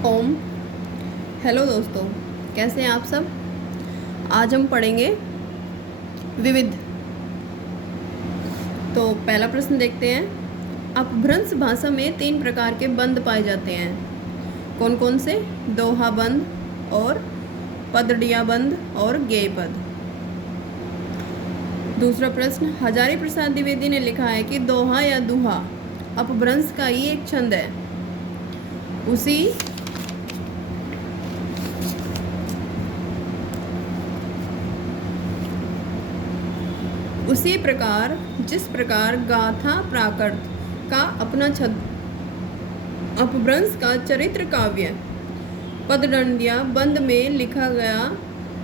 ओम। Hello दोस्तों, कैसे हैं आप सब। आज हम पढ़ेंगे विविध। तो पहला प्रश्न देखते हैं। अपभ्रंश भाषा में 3 प्रकार के बंद पाए जाते हैं। कौन कौन से? दोहा बंद और पदड़िया बंद और गेय पद। दूसरा प्रश्न, हजारी प्रसाद द्विवेदी ने लिखा है कि दोहा या दुहा अपभ्रंश का ही एक छंद है। उसी प्रकार जिस प्रकार गाथा प्राकृत का अपना छंद अपभ्रंश का चरित्र काव्य पददंडिया बंद में लिखा गया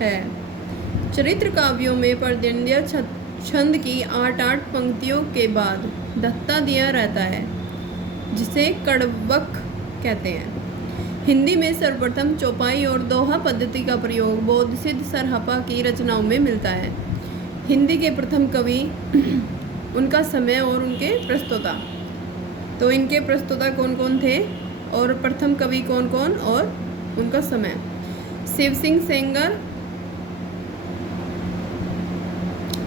है। चरित्र काव्यों में पददंडिया छंद की 8-8 पंक्तियों के बाद धत्ता दिया रहता है, जिसे कड़वक कहते हैं। हिंदी में सर्वप्रथम चौपाई और दोहा पद्धति का प्रयोग बोधसिद्ध सरहपा की रचनाओं में मिलता है। हिंदी के प्रथम कवि, उनका समय और उनके प्रस्तोता। तो इनके प्रस्तोता कौन कौन थे और प्रथम कवि कौन कौन और उनका समय? शिव सिंह सेंगर,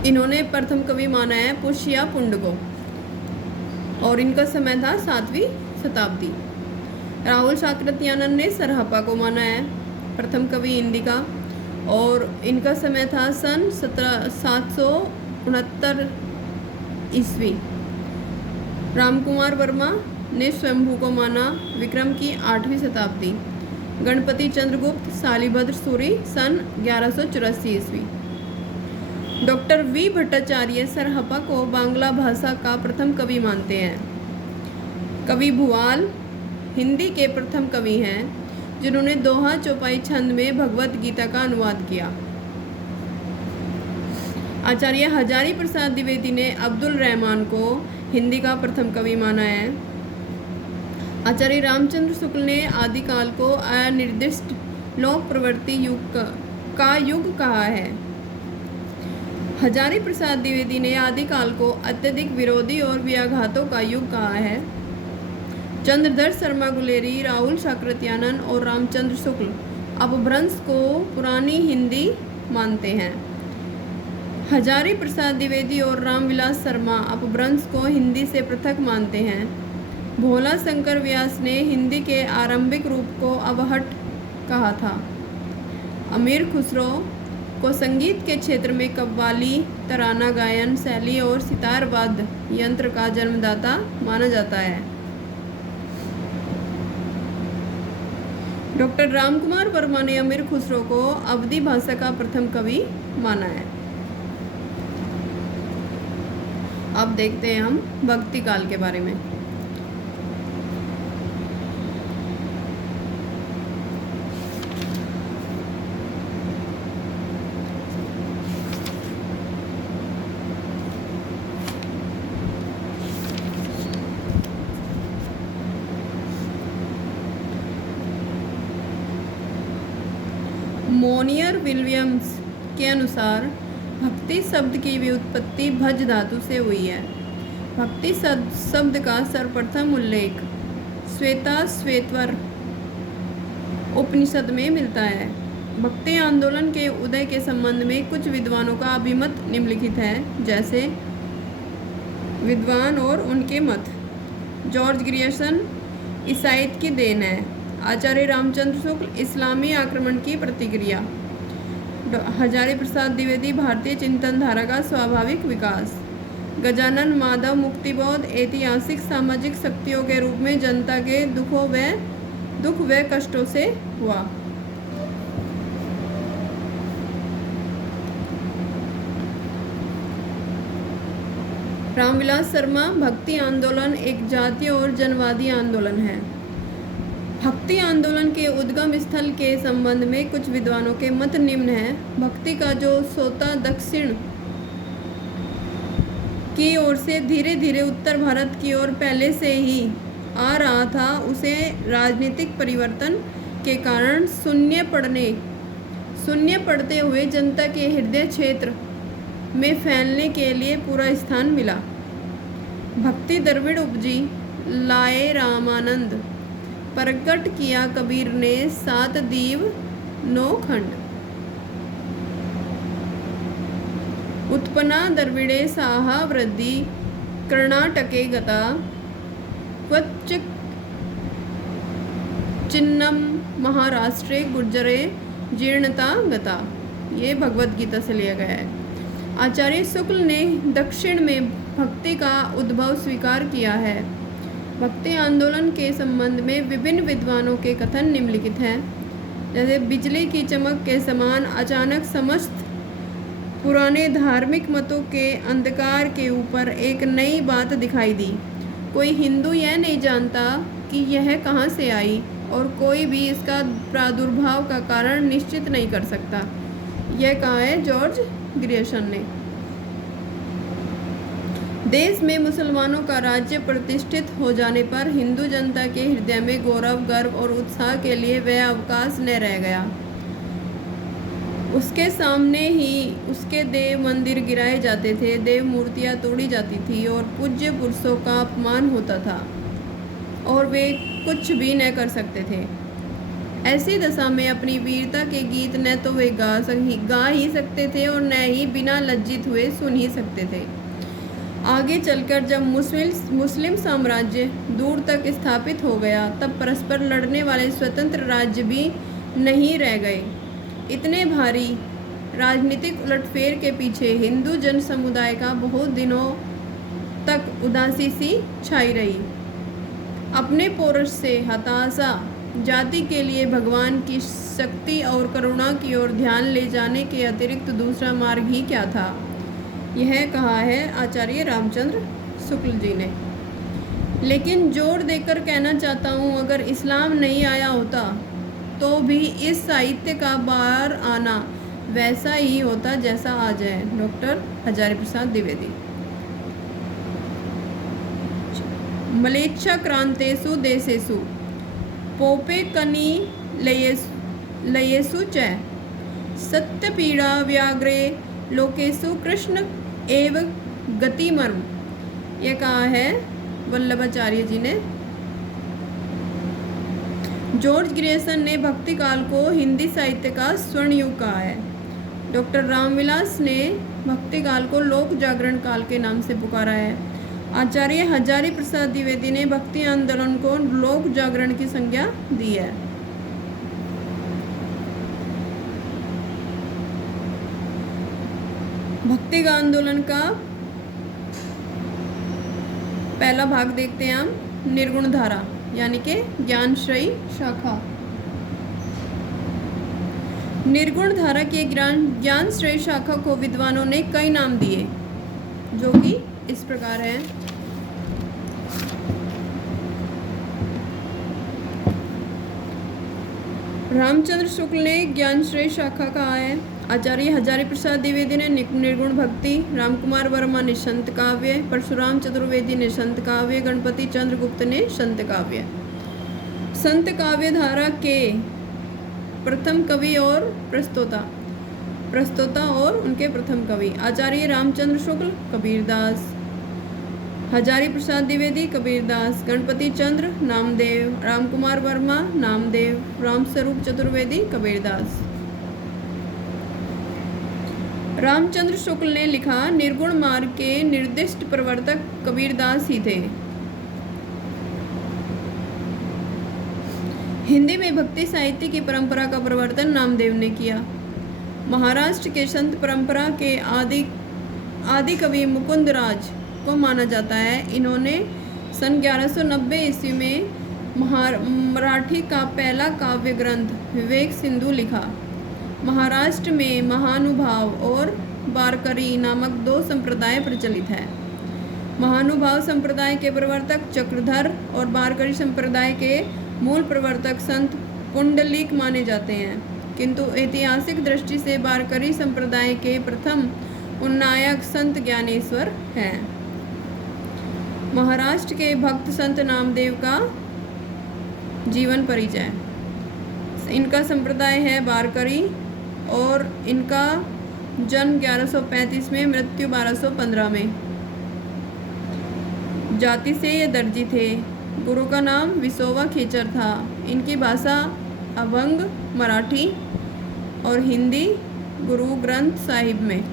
इन्होंने प्रथम कवि माना है पुष्य पुंड को और इनका समय था 7वीं शताब्दी। राहुल शाकृत्यानंद ने सरहपा को माना है प्रथम कवि हिंदी का और इनका समय था सन 769 ईस्वी। रामकुमार वर्मा ने स्वयंभू को माना विक्रम की 8वीं शताब्दी। गणपति चंद्रगुप्त शालिभद्र सूरी सन 1184 ईस्वी। डॉक्टर वी भट्टाचार्य सरहपा को बांग्ला भाषा का प्रथम कवि मानते हैं। कवि भुआल हिंदी के प्रथम कवि हैं जिन्होंने दोहा चौपाई छंद में भगवत गीता का अनुवाद किया। आचार्य हजारी प्रसाद द्विवेदी ने अब्दुल रहमान को हिंदी का प्रथम कवि माना है। आचार्य रामचंद्र शुक्ल ने आदिकाल को अनिर्दिष्ट लोक प्रवृत्ति युग का युग कहा है। हजारी प्रसाद द्विवेदी ने आदिकाल को अत्यधिक विरोधी और व्याघातों का युग कहा है। चंद्रधर शर्मा गुलेरी, राहुल शाकृत्यानंद और रामचंद्र शुक्ल अपभ्रंश को पुरानी हिंदी मानते हैं। हजारी प्रसाद द्विवेदी और रामविलास शर्मा अपभ्रंश को हिंदी से पृथक मानते हैं। भोला शंकर व्यास ने हिंदी के आरंभिक रूप को अवहट कहा था। अमीर खुसरो को संगीत के क्षेत्र में कव्वाली, तराना गायन शैली और सितार वाद्य यंत्र का जन्मदाता माना जाता है। डॉक्टर रामकुमार वर्मा ने अमीर खुसरो को अवधी भाषा का प्रथम कवि माना है। अब देखते हैं हम भक्ति काल के बारे में। मोनियर विलियम्स के अनुसार भक्ति शब्द की व्युत्पत्ति भज धातु से हुई है। भक्ति शब्द का सर्वप्रथम उल्लेख श्वेताश्वेतर उपनिषद में मिलता है। भक्ति आंदोलन के उदय के संबंध में कुछ विद्वानों का अभिमत निम्नलिखित है, जैसे विद्वान और उनके मत। जॉर्ज ग्रियर्सन ईसाईयत की देन है। आचार्य रामचंद्र शुक्ल इस्लामी आक्रमण की प्रतिक्रिया। हजारी प्रसाद द्विवेदी भारतीय चिंतन धारा का स्वाभाविक विकास। गजानन माधव मुक्तिबोध ऐतिहासिक सामाजिक शक्तियों के रूप में जनता के दुख व कष्टों से हुआ। रामविलास शर्मा भक्ति आंदोलन एक जातीय और जनवादी आंदोलन है। भक्ति आंदोलन के उद्गम स्थल के संबंध में कुछ विद्वानों के मत निम्न हैं। भक्ति का जो सोता दक्षिण की ओर से धीरे धीरे उत्तर भारत की ओर पहले से ही आ रहा था, उसे राजनीतिक परिवर्तन के कारण शून्य पड़ते हुए जनता के हृदय क्षेत्र में फैलने के लिए पूरा स्थान मिला। भक्ति द्रविड़ उपजी, लाए रामानंद प्रकट किया कबीर ने 7 दीव 9 खंड। उत्पन्ना द्रविड़े साहा वृद्धि कर्णाटके गता क्वचित् चिन्नम महाराष्ट्रे गुर्जरे जीर्णता गता। ये भगवद गीता से लिया गया है। आचार्य शुक्ल ने दक्षिण में भक्ति का उद्भव स्वीकार किया है। भक्ति आंदोलन के संबंध में विभिन्न विद्वानों के कथन निम्नलिखित हैं। जैसे बिजली की चमक के समान अचानक समस्त पुराने धार्मिक मतों के अंधकार के ऊपर एक नई बात दिखाई दी। कोई हिंदू यह नहीं जानता कि यह कहाँ से आई और कोई भी इसका प्रादुर्भाव का कारण निश्चित नहीं कर सकता। यह कहा है जॉर्ज ग्रियर्सन ने। देश में मुसलमानों का राज्य प्रतिष्ठित हो जाने पर हिंदू जनता के हृदय में गौरव, गर्व और उत्साह के लिए वह अवकाश न रह गया। उसके सामने ही उसके देव मंदिर गिराए जाते थे, देव मूर्तियां तोड़ी जाती थी और पूज्य पुरुषों का अपमान होता था और वे कुछ भी न कर सकते थे। ऐसी दशा में अपनी वीरता के गीत न तो वे गा ही सकते थे और न ही बिना लज्जित हुए सुन ही सकते थे। आगे चलकर जब मुस्लिम साम्राज्य दूर तक स्थापित हो गया, तब परस्पर लड़ने वाले स्वतंत्र राज्य भी नहीं रह गए। इतने भारी राजनीतिक उलटफेर के पीछे हिंदू जन समुदाय का बहुत दिनों तक उदासी सी छाई रही। अपने पौरुष से हताशा जाति के लिए भगवान की शक्ति और करुणा की ओर ध्यान ले जाने के अतिरिक्त दूसरा मार्ग ही क्या था, यह कहा है आचार्य रामचंद्र शुक्ल जी ने। लेकिन जोर देकर कहना चाहता हूँ, अगर इस्लाम नहीं आया होता तो भी इस साहित्य का बाहर आना वैसा ही होता जैसा आज है। डॉक्टर हजारी प्रसाद द्विवेदी। मलेच्छा क्रांतेषु देशेषु पोपे कनी लयेषु च सत्यपीड़ा व्याग्रे लोकेषु कृष्ण एव गतिमर्म। यह कहा है वल्लभाचार्य जी ने। जॉर्ज ग्रियर्सन ने भक्ति काल को हिंदी साहित्य का स्वर्ण युग कहा है। डॉक्टर रामविलास ने भक्ति काल को लोक जागरण काल के नाम से पुकारा है। आचार्य हजारी प्रसाद द्विवेदी ने भक्ति आंदोलन को लोक जागरण की संज्ञा दी है। भक्ति का आंदोलन का पहला भाग देखते हैं हम, निर्गुण धारा यानी कि ज्ञानश्रयी शाखा। निर्गुण धारा के ज्ञानश्रयी शाखा को विद्वानों ने कई नाम दिए, जो कि इस प्रकार है। रामचंद्र शुक्ल ने ज्ञानश्रयी शाखा कहा है। आचार्य हजारी प्रसाद द्विवेदी ने निर्गुण भक्ति, रामकुमार वर्मा ने संत काव्य, परशुराम चतुर्वेदी ने संत काव्य, गणपति चंद्र गुप्त ने संत काव्य। संत काव्य धारा के प्रथम कवि और प्रस्तोता और उनके प्रथम कवि आचार्य रामचंद्र शुक्ल कबीरदास, हजारी प्रसाद द्विवेदी कबीरदास, गणपति चंद्र नामदेव, रामकुमार वर्मा नामदेव, रामस्वरूप चतुर्वेदी कबीरदास। रामचंद्र शुक्ल ने लिखा, निर्गुण मार्ग के निर्दिष्ट प्रवर्तक कबीरदास ही थे। हिंदी में भक्ति साहित्य की परंपरा का प्रवर्तन नामदेव ने किया। महाराष्ट्र के संत परंपरा के आदि कवि मुकुंद राज को माना जाता है। इन्होंने सन 1190 ईस्वी में मराठी का पहला काव्य ग्रंथ विवेक सिंधु लिखा। महाराष्ट्र में महानुभाव और वारकरी नामक दो संप्रदाय प्रचलित हैं। महानुभाव संप्रदाय के प्रवर्तक चक्रधर और वारकरी संप्रदाय के मूल प्रवर्तक संत पुंडलिक माने जाते हैं, किंतु ऐतिहासिक दृष्टि से वारकरी संप्रदाय के प्रथम उन्नायक संत ज्ञानेश्वर हैं। महाराष्ट्र के भक्त संत नामदेव का जीवन परिचय। इनका संप्रदाय है वारकरी और इनका जन्म 1135 में, मृत्यु 1215 में। जाति से ये दर्जी थे। गुरु का नाम विसोवा खेचर था। इनकी भाषा अभंग मराठी और हिंदी गुरु ग्रंथ साहिब में,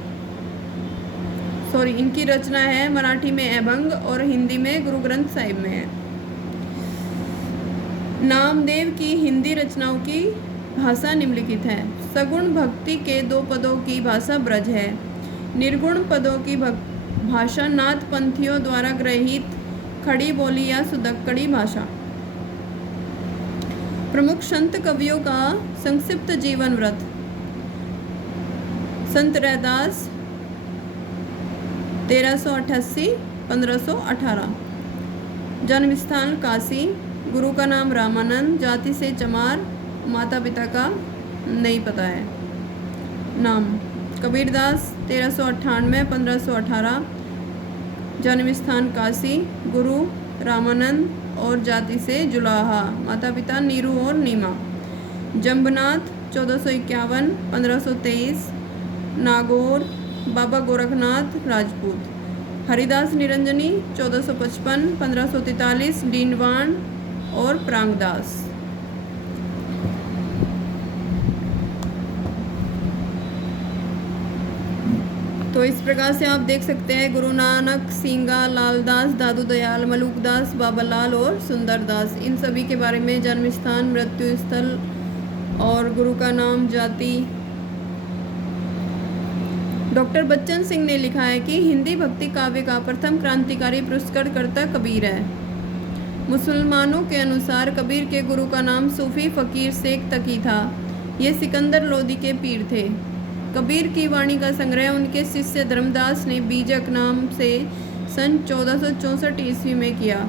इनकी रचना है मराठी में अभंग और हिंदी में गुरु ग्रंथ साहिब में है। नामदेव की हिंदी रचनाओं की भाषा निम्नलिखित है। सगुण भक्ति के 2 पदों की भाषा ब्रज है। निर्गुण पदों की भाषा नाथ पंथियों द्वारा गृहीत खड़ी बोली या सुदक्कड़ी भाषा। प्रमुख संत कवियों का संक्षिप्त जीवन वृत्त। संत रैदास 1388-1518। जन्म स्थान काशी। गुरु का नाम रामानंद। जाति से चमार। माता पिता का नहीं पता है नाम। कबीरदास 1398-1518। जन्म स्थान काशी। गुरु रामानंद और जाति से जुलाहा। माता पिता नीरू और नीमा। जम्बनाथ 1451-1523। नागौर बाबा गोरखनाथ राजपूत। हरिदास निरंजनी 1455-1543। डीनवान और प्रांगदास। तो इस प्रकार से आप देख सकते हैं गुरु नानक, सींगा, लालदास, दादू दयाल, मलूकदास, बाबालाल और सुंदरदास, इन सभी के बारे में जन्म स्थान, मृत्यु स्थल और गुरु का नाम, जाति। डॉक्टर बच्चन सिंह ने लिखा है कि हिंदी भक्ति काव्य का प्रथम क्रांतिकारी पुरस्कर्ता कबीर है। मुसलमानों के अनुसार कबीर के गुरु का नाम सूफी फ़कीर शेख तकी था। ये सिकंदर लोदी के पीर थे। कबीर की वाणी का संग्रह उनके शिष्य धर्मदास ने बीजक नाम से सन 1464 ईस्वी में किया।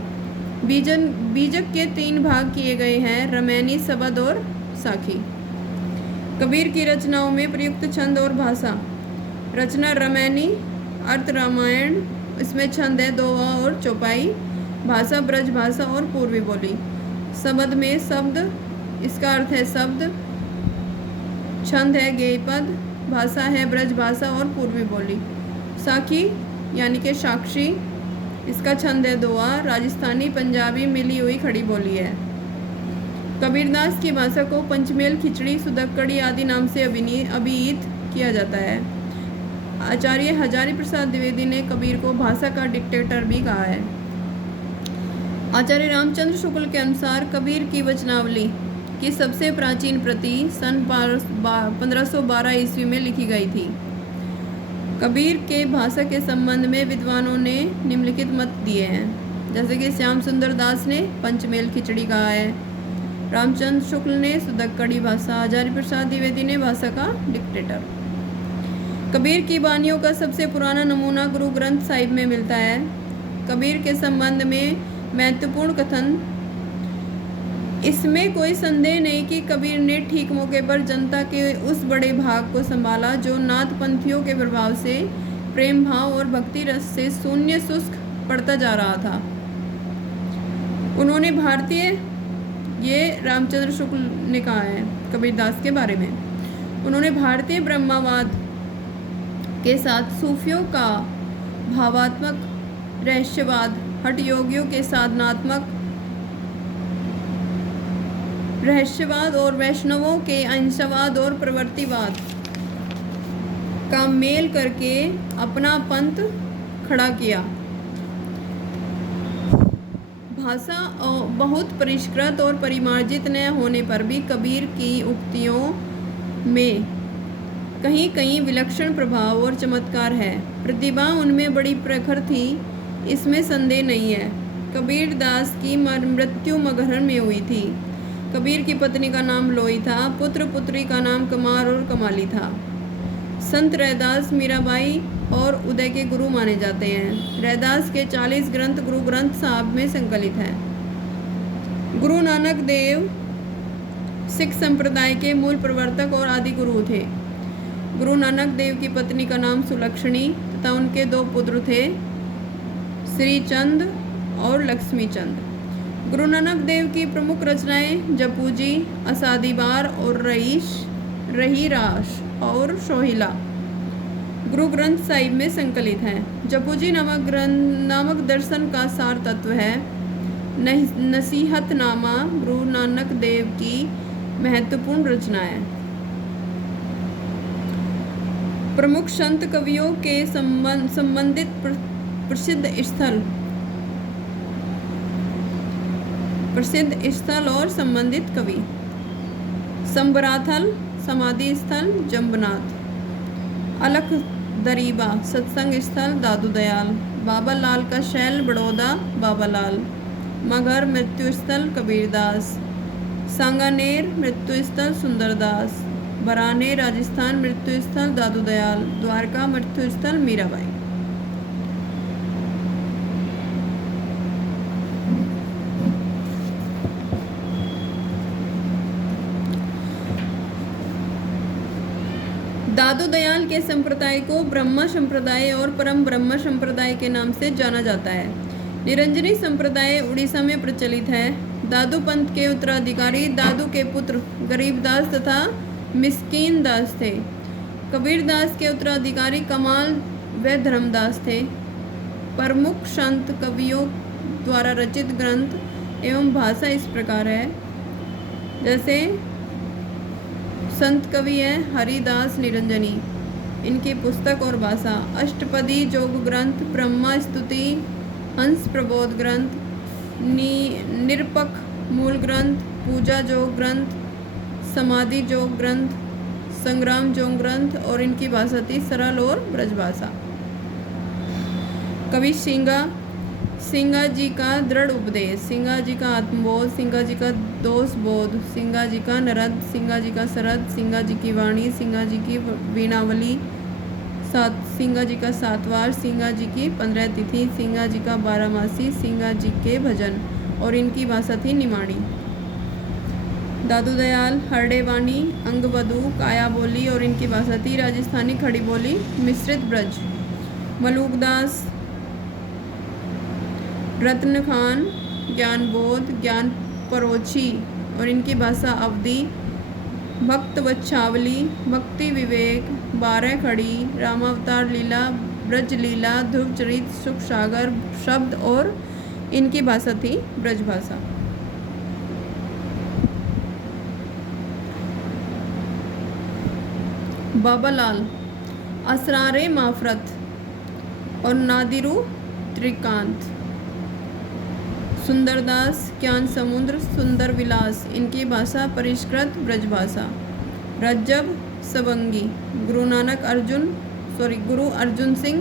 बीजक के 3 भाग किए गए हैं, रमैनी, सबद और साखी। कबीर की रचनाओं में प्रयुक्त छंद और भाषा। रचना रमैनी, अर्थ रामायण, इसमें छंद है दोहा और चौपाई। भाषा ब्रज भाषा और पूर्वी बोली। सबद में शब्द, इसका अर्थ है शब्द। छंद है गेयपद। भाषा है ब्रज भाषा और पूर्वी बोली। साखी यानी कि साक्षी, इसका छंद है दोहा। राजस्थानी पंजाबी मिली हुई खड़ी बोली है। कबीरदास की भाषा को पंचमेल, खिचड़ी, सुदक्कड़ी आदि नाम से अभिहित किया जाता है। आचार्य हजारी प्रसाद द्विवेदी ने कबीर को भाषा का डिक्टेटर भी कहा है। आचार्य रामचंद्र शुक्ल के अनुसार कबीर की वचनावली की सबसे प्राचीन प्रति सन 1512 ईस्वी में लिखी गई थी। कबीर के भाषा के संबंध में विद्वानों ने निम्नलिखित मत दिए हैं, जैसे कि श्याम सुंदर दास ने पंचमेल खिचड़ी कहा है, रामचंद्र शुक्ल ने सुदक्कड़ी भाषा, आचार्य प्रसाद द्विवेदी ने भाषा का डिक्टेटर। कबीर की वाणियों का सबसे पुराना नमूना गुरु ग्रंथ साहिब में मिलता है। कबीर के संबंध में महत्वपूर्ण कथन। इसमें कोई संदेह नहीं कि कबीर ने ठीक मौके पर जनता के उस बड़े भाग को संभाला जो नाथ पंथियों के प्रभाव से प्रेम भाव और भक्ति रस से शून्य शुष्क पड़ता जा रहा था। उन्होंने ये रामचंद्र शुक्ल ने कहा है कबीरदास के बारे में, उन्होंने भारतीय ब्रह्मवाद के साथ सूफियों का भावात्मक रहस्यवाद, हठ योगियों के साधनात्मक रहस्यवाद और वैष्णवों के अंशवाद और प्रवृत्तिवाद का मेल करके अपना पंथ खड़ा किया। भाषा बहुत परिष्कृत और परिमार्जित न होने पर भी कबीर की उक्तियों में कहीं कहीं विलक्षण प्रभाव और चमत्कार है। प्रतिभा उनमें बड़ी प्रखर थी, इसमें संदेह नहीं है। कबीर दास की मृत्यु मगहर में हुई थी। कबीर की पत्नी का नाम लोई था, पुत्र पुत्री का नाम कमार और कमाली था। संत रैदास मीराबाई और उदय के गुरु माने जाते हैं। रैदास के 40 ग्रंथ गुरु ग्रंथ साहब में संकलित हैं। गुरु नानक देव सिख संप्रदाय के मूल प्रवर्तक और आदि गुरु थे। गुरु नानक देव की पत्नी का नाम सुलक्षणी तथा उनके 2 पुत्र थे, श्री चंद और लक्ष्मी चंद। गुरु नानक देव की प्रमुख रचनाएं जपूजी, असादीबार और रहीराश और सोहिला गुरु ग्रंथ साहिब में संकलित हैं। जपूजी नामक दर्शन का सार तत्व है। नसीहतनामा गुरु नानक देव की महत्वपूर्ण रचना है। प्रमुख संत कवियों के संबंधित प्रसिद्ध स्थल और संबंधित कवि। संबराथल समाधि स्थल जम्बनाथ, अलख दरीबा सत्संग स्थल दादू दयाल, बाबा लाल का शैल बड़ौदा बाबा लाल, मगर मृत्यु स्थल कबीरदास, सांगानेर मृत्यु स्थल सुंदरदास, बराने राजस्थान मृत्यु स्थल दादू दयाल, द्वारका मृत्यु स्थल मीराबाई। दादू दयाल के संप्रदाय को ब्रह्म संप्रदाय और परम ब्रह्म संप्रदाय के नाम से जाना जाता है। निरंजनी संप्रदाय उड़ीसा में प्रचलित है। दादू पंथ के उत्तराधिकारी दादू के पुत्र गरीबदास तथा मिस्कीन दास थे। कबीरदास के उत्तराधिकारी कमाल व धर्मदास थे। प्रमुख संत कवियों द्वारा रचित ग्रंथ एवं भाषा इस प्रकार है। जैसे संत कवि है हरिदास निरंजनी, इनकी पुस्तक और भाषा अष्टपदी जोग ग्रंथ, ब्रह्मा स्तुति, हंस प्रबोध ग्रंथ, निरपक मूल ग्रंथ, पूजा जोग ग्रंथ, समाधि जोग ग्रंथ, संग्राम जोग ग्रंथ और इनकी भाषा थी सरल और ब्रजभाषा। कवि सिंगा जी का दृढ़ उपदेश, सिंगा जी का आत्मबोध, सिंगा जी का दोष बोध, सिंगा जी का नरद, सिंगा जी का सरद, सिंगा जी की वाणी, सिंगा जी की वीणावली, सिंगा जी का सातवार, सिंगा जी की 15 तिथि, सिंगा जी का 12मासी, सिंगा जी के भजन और इनकी भाषा थी निमाड़ी। दादू दयाल हरडे वाणी, अंगवधु, काया बोली और इनकी भाषा थी राजस्थानी खड़ी बोली मिश्रित ब्रज। मलूकदास, रत्न खान, ज्ञानबोध, ज्ञान परोछी और इनकी भाषा अवधी। भक्त वच्छावली, भक्ति विवेक, 12 खड़ी, रामावतार लीला, ब्रज लीला, ध्रुव चरित, सुख सागर शब्द और इनकी भाषा थी ब्रजभाषा। बाबा लाल असरारे माफरत और नादिरू त्रिकांत। सुंदरदास ज्ञान समुद्र, सुंदर विलास, इनकी भाषा परिष्कृत ब्रजभाषा। रज्जब सवंगी, गुरु अर्जुन सिंह।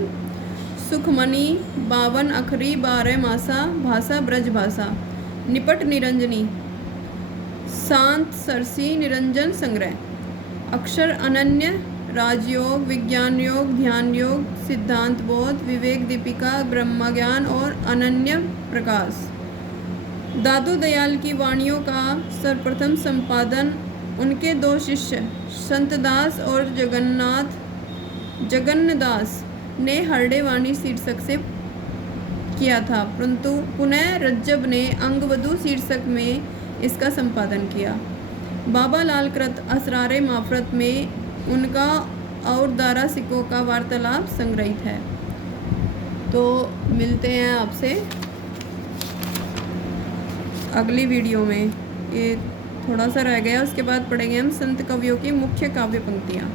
सुखमणि 52 अखरी 12 मासा, भाषा ब्रजभाषा। निपट निरंजनी, शांत सरसी निरंजन संग्रह। अक्षर अनन्य, राजयोग, विज्ञान योग, ध्यान योग, सिद्धांत बोध, विवेक दीपिका, ब्रह्मज्ञान और अनन्य प्रकाश। दादू दयाल की वाणियों का सर्वप्रथम संपादन उनके 2 शिष्य संतदास और जगन्नदास ने हरडे वाणी शीर्षक से किया था, परंतु पुनः रज्जब ने अंगवधु शीर्षक में इसका संपादन किया। बाबा लाल कृत असरारे माफरत में उनका और दारा सिकों का वार्तालाप संग्रहित है। तो मिलते हैं आपसे अगली वीडियो में। ये थोड़ा सा रह गया, उसके बाद पढ़ेंगे हम संत कवियों की मुख्य काव्य पंक्तियाँ।